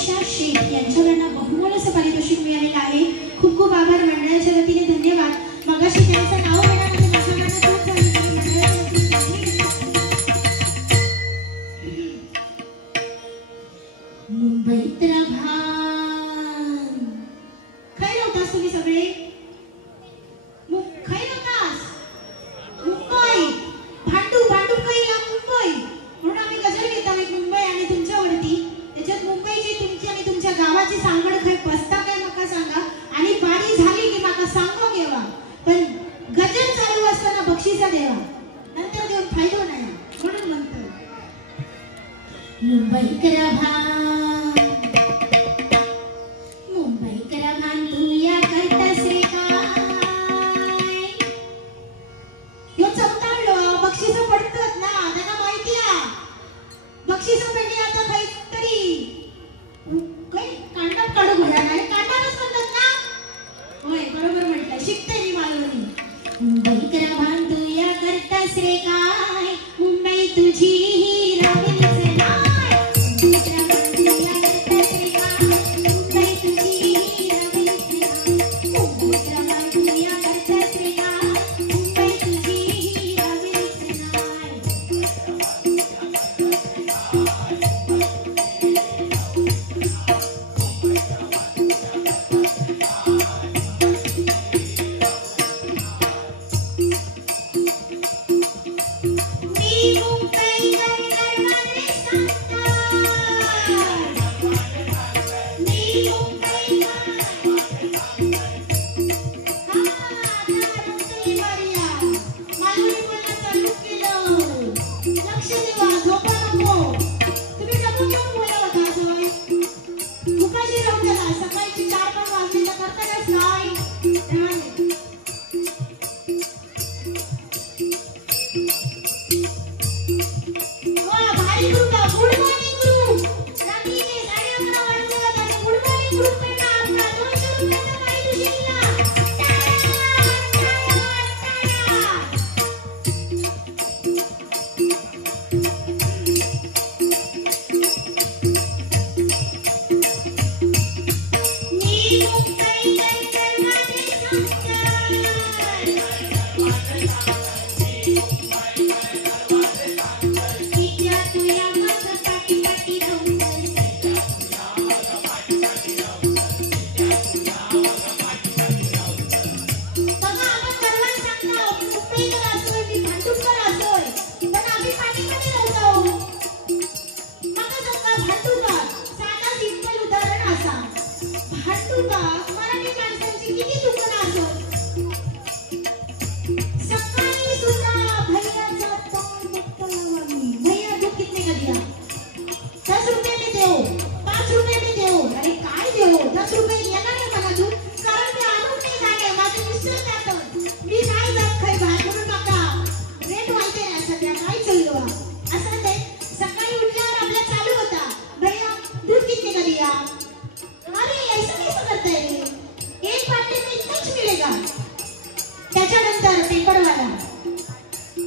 मनीषा शेख यांच्याकडून बहुमोल असं पारितोषिक मिळालेलं आहे. खूप खूप आभार. मंडळाच्या वतीने धन्यवाद. मगाशी त्यांचं नाव घेण्यामध्ये माझ्याकडनं खूप मुंबईत रभा खैर होतास तुम्ही सगळे खैर होतास मुंबई भांडू भांडू काही या मुंबई म्हणून आम्ही गजल घेत आहोत मुंबई आणि तुमच्यावरती. त्याच्यात मुंबईची तुमची आणि तुमच्या गावाची सांगड खै बसता काय मका सांगा आणि बारी झाली की मका सांगो घेवा. पण गजल चालू असताना बक्षिसा देवा नंतर देऊन फायदो नाही म्हणून म्हणतो मुंबईत रभा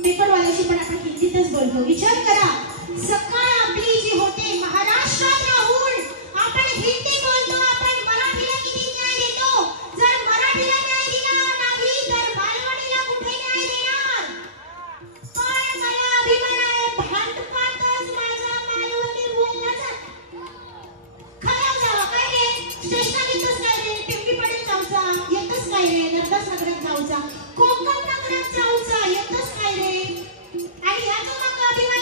पेपरवाल्याशी पण आपण हिंदीतच बोलतो. विचार करा सकाळ आपली जी होते महाराष्ट्रात राहून आपण हिंदी बोलतो, आपण मराठीला किती न्याय देतो. जर मराठीला न्याय दिला नाही तर मालवणीला कुठे न्याय देणार. पण मला अभिमान आहे भांडपातच माझा मालवणी बोलण्याचा. खराब जावा काय रे स्टेशनला येतच काय रे टिंबीपडे जाऊचा येतच काय रे नर्मदा सागरात जाऊचा कोकण नगरात जाऊचा येतच काय रे. आणि याचा मग अभिमान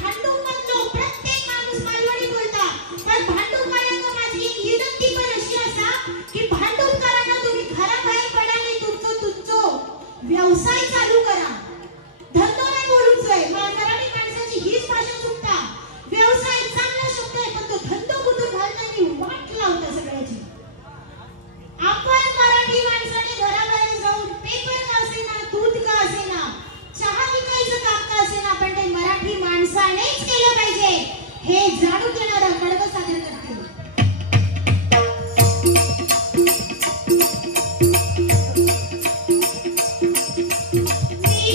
भांडू म्हणतो प्रत्येक माणूस मालवणी बोलता. पण भांडूकरांना माझी एक विनंती पण अशी असा की भांडूकरांना तुम्ही घराबाहेर पडा आणि तुमचं व्यवसाय चालू करा. धंदो नाही बोलूचंय. मराठी माणसाची हीच भाषा चुकता. व्यवसाय चांगला शब्द आहे पण तो धंदो कुठून घालताना वाट लावता सगळ्याची. आपण मराठी माणसाने घराबाहेर जाऊन पेपर का असेना दूध का असेना चहा विकायचं काम का असेना पण ते मराठी माणसानेच केलं पाहिजे हे जाणून घेणारा कडवं सादर करते. मी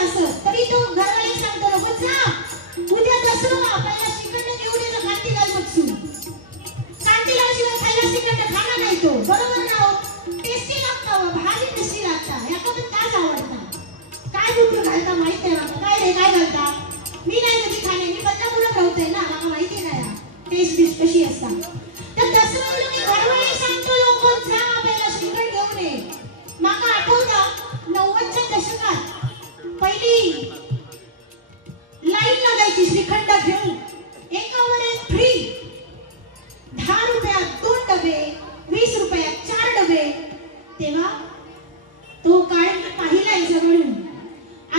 असं तरी तो घरवाले सांगतो नको जा उद्या दसरा पहिला श्रीखंड घेऊन ये कांतीलाल मगसून कांतीलाल शिवाय खायला श्रीखंड खाणार नाही तो बरोबर ना हो टेस्टी लागतं भारी टेस्टी लागतं याका पण काच आवडतं काय बुट घालता माहिती आहे ना काय रे काय घालता मी नाही कधी खाणे मी बदलापूरला राहते ना मला माहिती नाही टेस्ट डिश कशी असतात तर दसरा लोक घरवाले सांगतो लोक जा पहिला श्रीखंड घेऊन ये माका आठवता 90च्या दशकात पहिली लाईन लागायची श्रीखंड घेऊन एकावर एक फ्री 10 रुपयात 2 डबे 20 रुपयात 4 डबे तेव्हा तो काळ मी पाहिलाय जवळून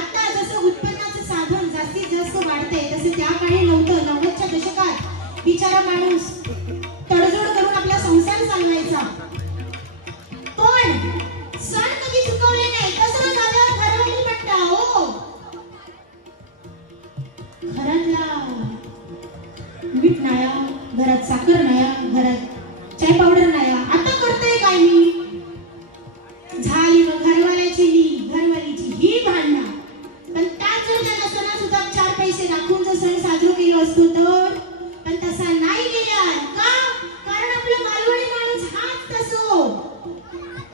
आता जसं उत्पन्नाचं साधन जास्तीत जास्त वाढते तसे त्या काळी नव्हतं 90च्या दशकात बिचारा माणूस तडजोड करून आपला संसार चालवायचा पण सण कधी चुकवले नाही दसरा झाल्यावर घरवाली म्हणता हो घरातला मीठ नाया घरात साखर नाया घरात चाय पावडर नाया आता करतोय काय मी झाली मग घरवाल्याची घरवालीची ही भांडणं पण त्याच जर त्यांना सणासुदात 4 पैसे राखून जर सण साजरा केला असतो तर पण तसा नाही केला का कारण आपला मालवणी माणूस हाच तसो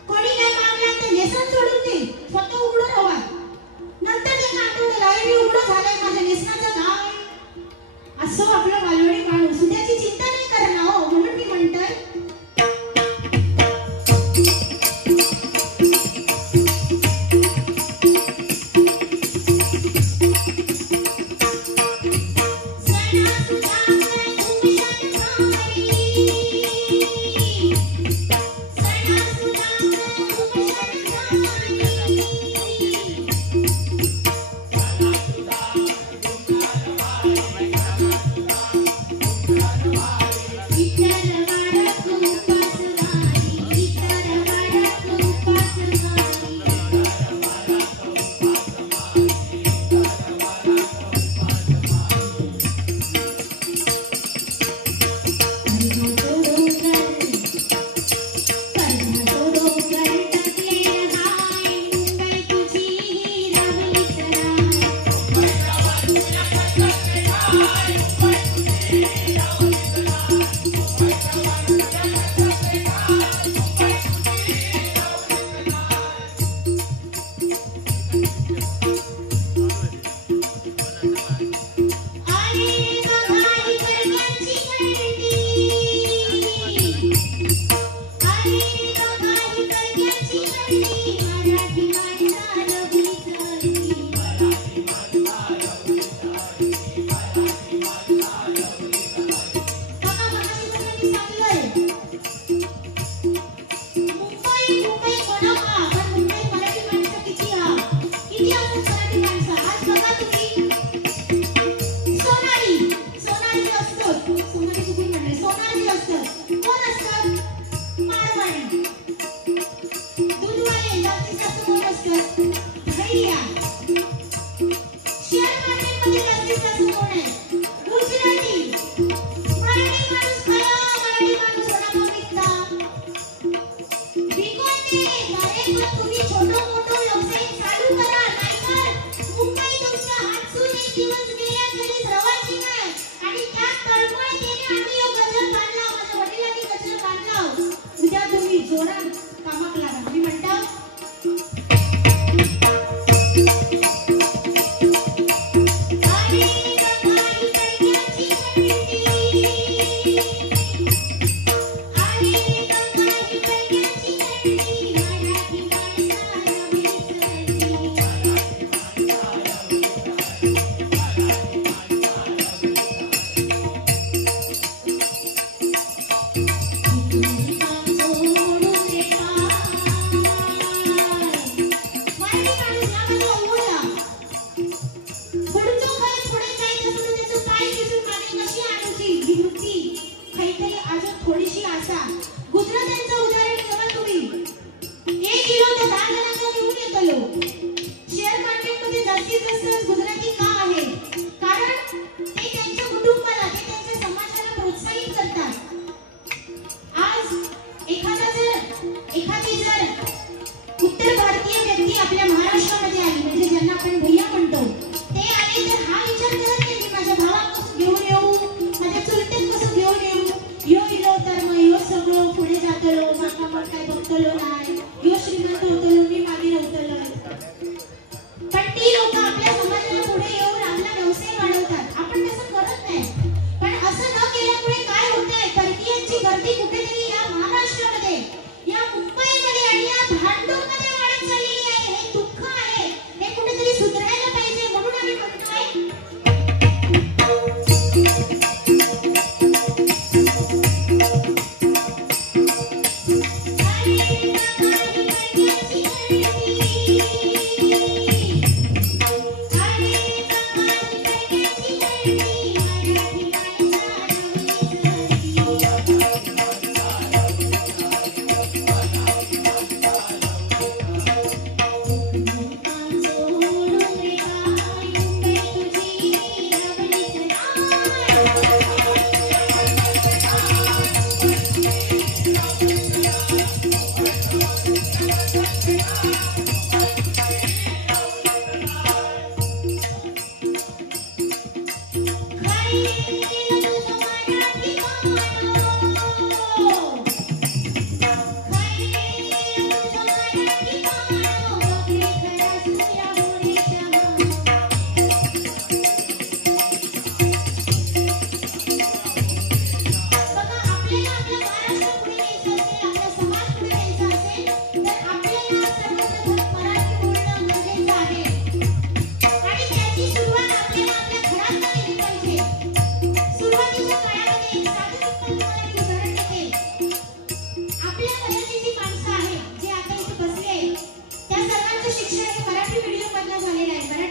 कोणी काय मागला तर नेसन सोडून दे स्वतः उघडून राहा नंतर ते आठवलं अरे मी उघडं झालंय माझ्या नेसनाचं गाव आहे असं आपलं मालवणी माणूस उद्याची चिंता नाही करणार हो म्हणून मी म्हणतोय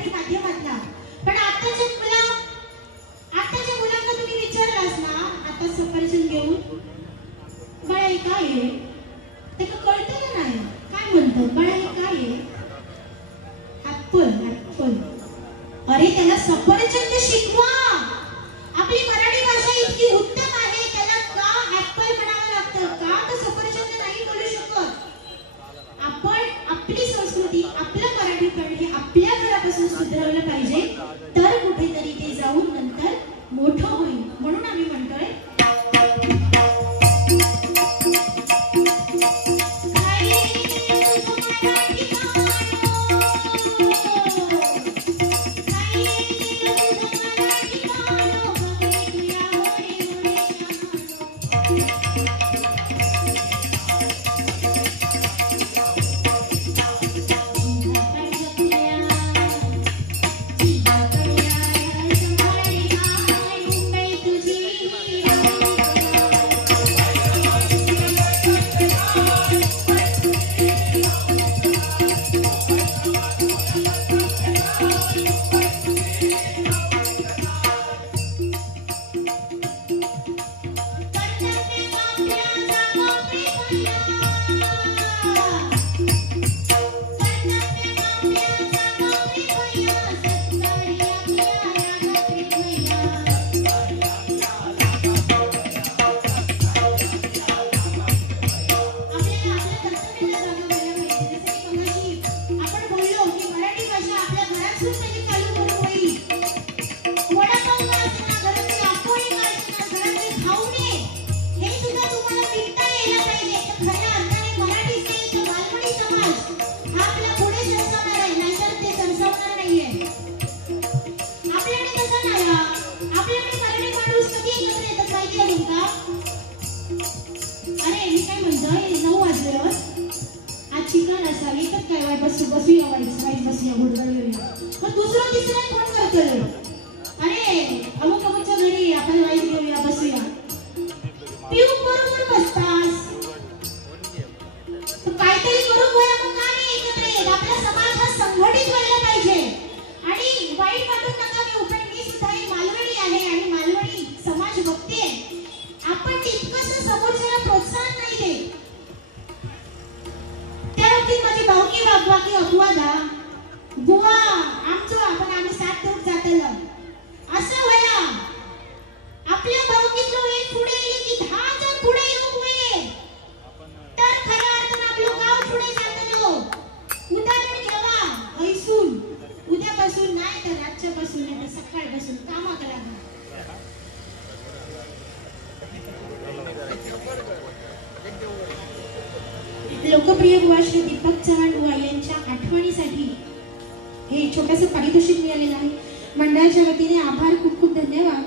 मराठी माध्यमातला. पण आताच्या मुलांना तुम्ही विचारलास ना, आता सफरचंद घेऊन बाळा हे काय आहे, ते कळतं का नाही, काय म्हणतात बाळा हे काय आहे, ऍपल. अरे त्याला सफरचंद शिकवा. आपली मराठी भाषा इतकी उत्तम आहे, त्याला का ऍपल म्हणावं लागतं, का तर सफरचंद नाही बोलू शकत. आपण आपली संस्कृती, आपलं मराठीपण हे आपल्या घरापासून सुधारवलं पाहिजे, तर कुठेतरी ते जाऊन नंतर मोठं होईल. म्हणून आम्ही म्हणतोय लोकप्रिय बुवा श्री दीपक चव्हाण बुवा यांच्या आठवणीसाठी हे छोटंसं पारितोषिक मिळालेलं आहे. मंडळाच्या वतीने आभार, खूप खूप धन्यवाद.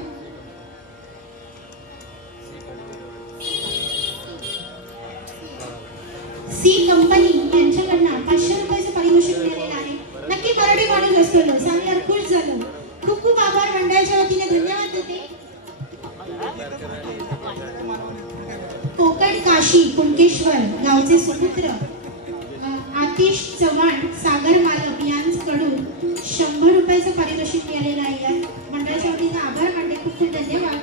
सी कंपनी यांच्याकडनं 500 रुपयाचं पारितोषिक मिळालेलं आहे. नक्की मराठी माणूस असतो ना, सांगल्यावर खुश झालो. खूप खूप आभार, मंडळाच्या वतीने धन्यवाद देते. कोकण काशी कुणकेश्वर गावचे सुपुत्र आतिश चव्हाण सागर मालक यांच्याकडून 100 रुपयाचं पारितोषिक मिळालेलं आहे. मंडळाच्या वतीने आभार मानते, खूप खूप धन्यवाद.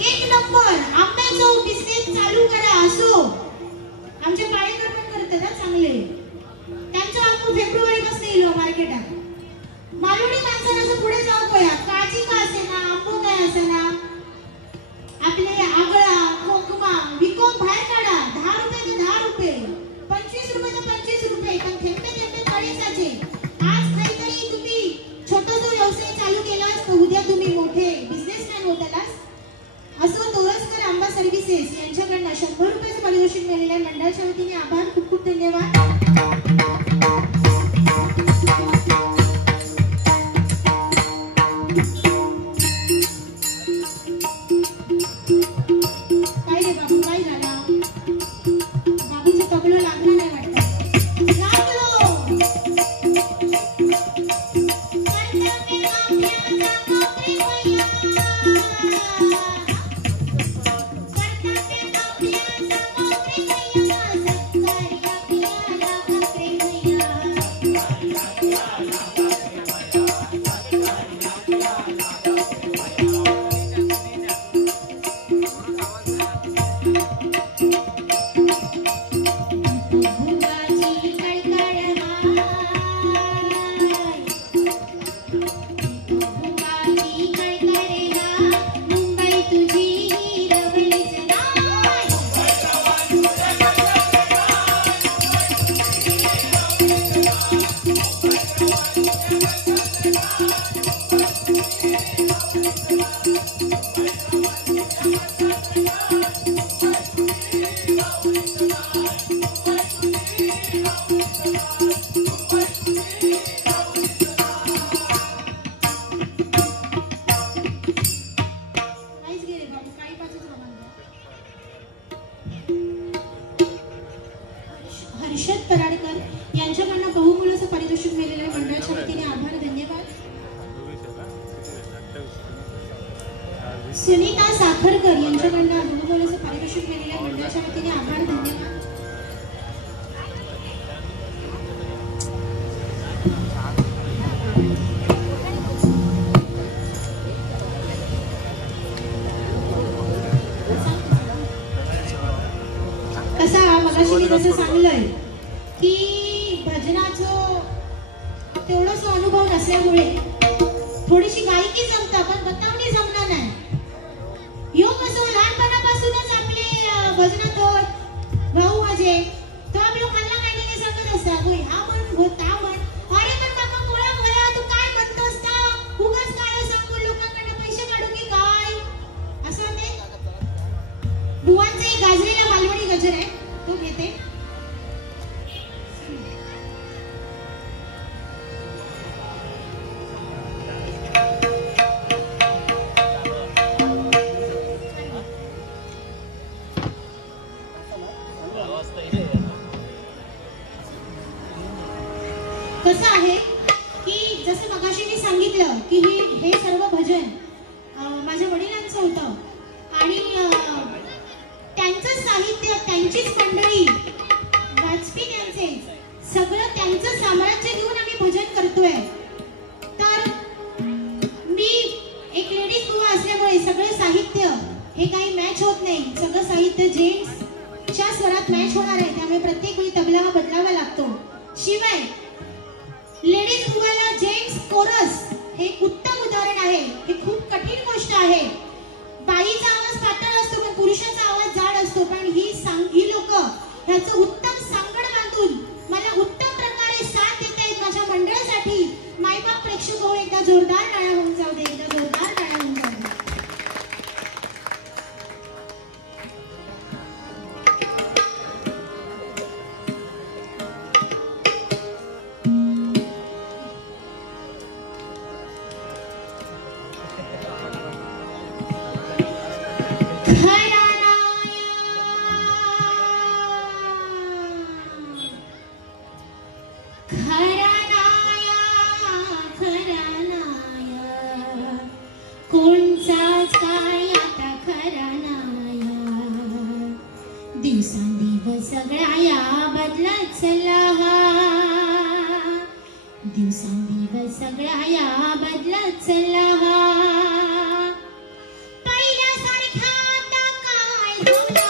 एक नंबर आंब्याचा बिझनेस चालू करा असो. आमचे पाळेकर पण करतात ना चांगले. त्यांचा आंबा फेब्रुवारी पासून येईल मार्केटात. मालवणी माणसाला पुढे जाऊ कोया काळजी का असे ना, आंबो काय असे ना, आपले आगळा कोकमा विकोप बाहेर काढा. 10 रुपये तर 10 रुपये, 25 रुपये तर 25 रुपये, पण थेंबे थेंबे तळेसाचे. आज काहीतरी तुम्ही छोटासा व्यवसाय चालू केलास तर उद्या तुम्ही मोठे बिझनेसमॅन होतालास. असो तोरसकर आंबा सर्व्हिसेस यांच्याकडनं 100 रुपयाचं पारितोषिक मिळालेलं आहे. मंडळाच्या वतीने आभार, खूप खूप धन्यवाद. हर्षद पराडकर यांच्याकडनं बहुमोलाचं पारितोषिक मिळालेलं आहे. मंडळाच्या वतीने आभार, धन्यवाद. सुनीता साखरकर यांच्याकडनं बहुमोलाचं पारितोषिक मिळालेलं आहे. मंडळाच्या वतीने आभार, धन्यवाद. मगाशी मी जसं सांगलंय की भजनाचं तेवढंच अनुभव नसल्यामुळे थोडीशी गायकी जमतं पण बतावणी जमणार नाही. योग असो लहानपणापासूनच आपले भजनात भाऊ माझे तो आपलं मला काही सांगत असतात, हा म्हण हो ता म्हण, अरे पण काका गोळा गोळा तू काय म्हणतोस का, उगाच काय सांगू लोकांकडे पैसे काढू की काय, असं ते बुवांचा एक गाजलेला मालवणी गजर आहे तो घेते. कसं आहे की जसं मगाशी मी सांगितलं की हे सर्व भजन माझ्या वडिलांचं होतं आणि त्यांचं साहित्य, त्यांचीच मंडळी, वाजपेयी यांचे सगळं त्यांचं साम्राज्य घेऊन आम्ही भजन करतोय. तर मी एक लेडीज बुवा असल्यामुळे सगळं साहित्य हे काही मॅच होत नाही. सगळं साहित्य जेंट्सच्या स्वरात मॅच होणार आहे, त्यामुळे प्रत्येक वेळी तबला हा बदलावा लागतो. शिवाय लेडीज बुवाला जेंट्स कोरस हे एक उत्तम उदाहरण आहे. हे खूप कठीण गोष्ट आहे. बाईचा आवाज पातळ असतो पण पुरुषाचा आवाज जाड असतो, पण ही लोक ह्याचं उत्तम सांगड बांधून मला उत्तम प्रकारे साथ देत आहेत. माझ्या मंडळासाठी मायबाप प्रेक्षक हो, एकदा जोरदार टाळ्या होऊन जाऊ दे, एकदा जोरदार टाळ्या होऊन जाऊ दे. दिवसांदिवस सगळ्या बदलत चालला हा, दिवसांदिवस सगळ्या बदलत चालला हा. पहिल्यासारखा आता काय जमणार,